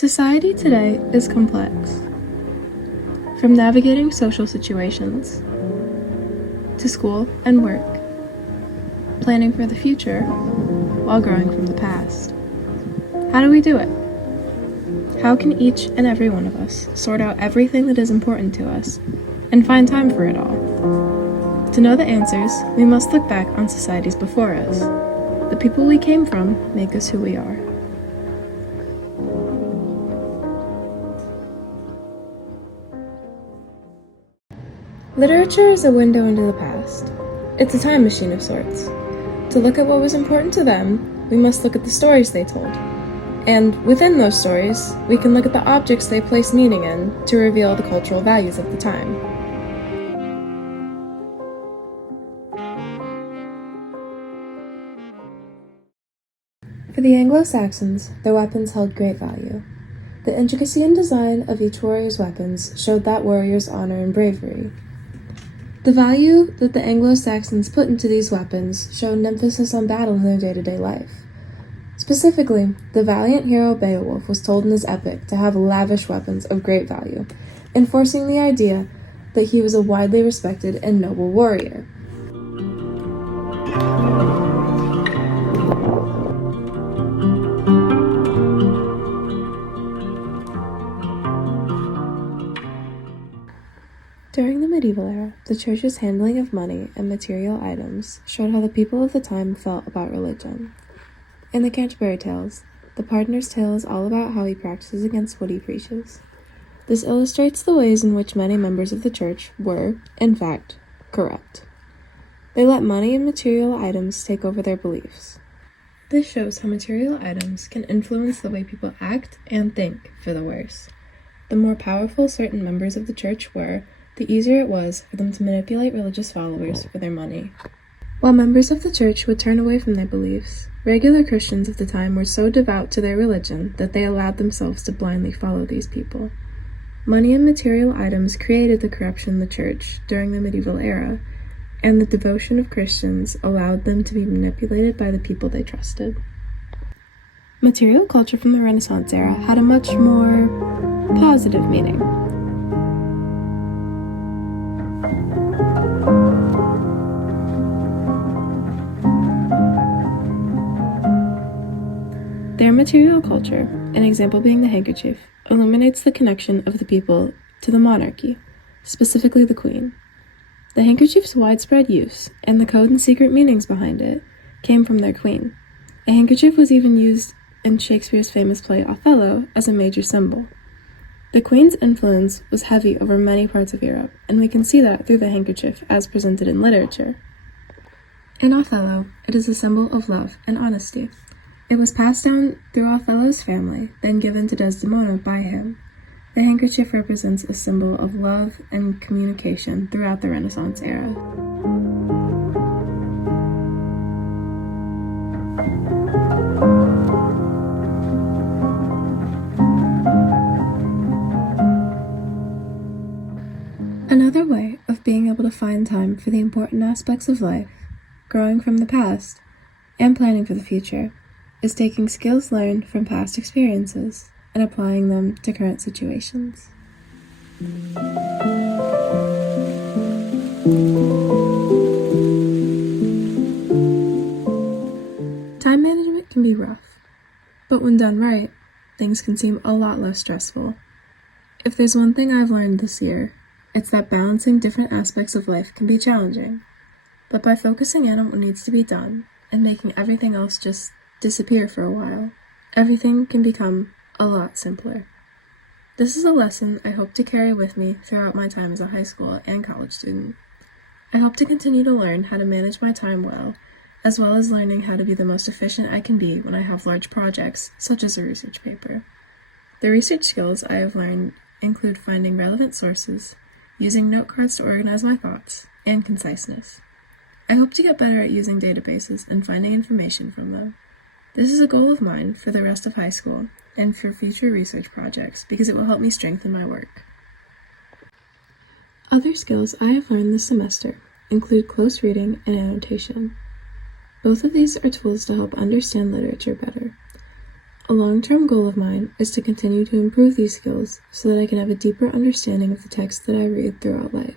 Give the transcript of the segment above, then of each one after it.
Society today is complex. From navigating social situations, to school and work, planning for the future while growing from the past. How do we do it? How can each and every one of us sort out everything that is important to us and find time for it all? To know the answers, we must look back on societies before us. The people we came from make us who we are. Literature is a window into the past. It's a time machine of sorts. To look at what was important to them, we must look at the stories they told. And within those stories, we can look at the objects they placed meaning in to reveal the cultural values of the time. For the Anglo-Saxons, their weapons held great value. The intricacy and design of each warrior's weapons showed that warrior's honor and bravery. The value that the Anglo-Saxons put into these weapons showed an emphasis on battle in their day-to-day life. Specifically, the valiant hero Beowulf was told in his epic to have lavish weapons of great value, enforcing the idea that he was a widely respected and noble warrior. During the medieval era, the church's handling of money and material items showed how the people of the time felt about religion. In the Canterbury Tales, the pardoner's tale is all about how he practices against what he preaches. This illustrates the ways in which many members of the church were, in fact, corrupt. They let money and material items take over their beliefs. This shows how material items can influence the way people act and think for the worse. The more powerful certain members of the church were, the easier it was for them to manipulate religious followers for their money. While members of the church would turn away from their beliefs, regular Christians of the time were so devout to their religion that they allowed themselves to blindly follow these people. Money and material items created the corruption in the church during the medieval era, and the devotion of Christians allowed them to be manipulated by the people they trusted. Material culture from the Renaissance era had a much more positive meaning. Their material culture, an example being the handkerchief, illuminates the connection of the people to the monarchy, specifically the queen. The handkerchief's widespread use, and the code and secret meanings behind it, came from their queen. A handkerchief was even used in Shakespeare's famous play Othello as a major symbol. The queen's influence was heavy over many parts of Europe, and we can see that through the handkerchief as presented in literature. In Othello, it is a symbol of love and honesty. It was passed down through Othello's family, then given to Desdemona by him. The handkerchief represents a symbol of love and communication throughout the Renaissance era. Another way of being able to find time for the important aspects of life, growing from the past, and planning for the future, is taking skills learned from past experiences and applying them to current situations. Time management can be rough, but when done right, things can seem a lot less stressful. If there's one thing I've learned this year, it's that balancing different aspects of life can be challenging, but by focusing in on what needs to be done and making everything else just disappear for a while, everything can become a lot simpler. This is a lesson I hope to carry with me throughout my time as a high school and college student. I hope to continue to learn how to manage my time well as learning how to be the most efficient I can be when I have large projects, such as a research paper. The research skills I have learned include finding relevant sources, using note cards to organize my thoughts, and conciseness. I hope to get better at using databases and finding information from them. This is a goal of mine for the rest of high school and for future research projects because it will help me strengthen my work. Other skills I have learned this semester include close reading and annotation. Both of these are tools to help understand literature better. A long-term goal of mine is to continue to improve these skills so that I can have a deeper understanding of the text that I read throughout life.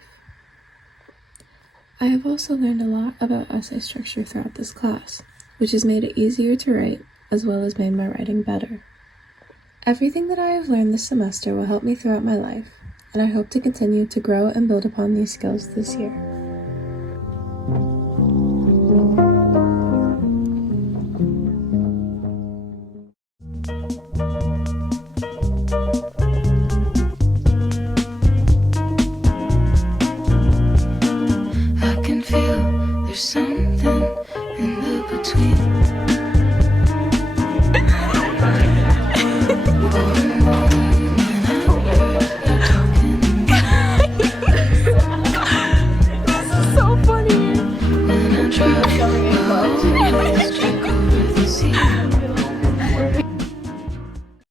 I have also learned a lot about essay structure throughout this class, which has made it easier to write, as well as made my writing better. Everything that I have learned this semester will help me throughout my life, and I hope to continue to grow and build upon these skills this year.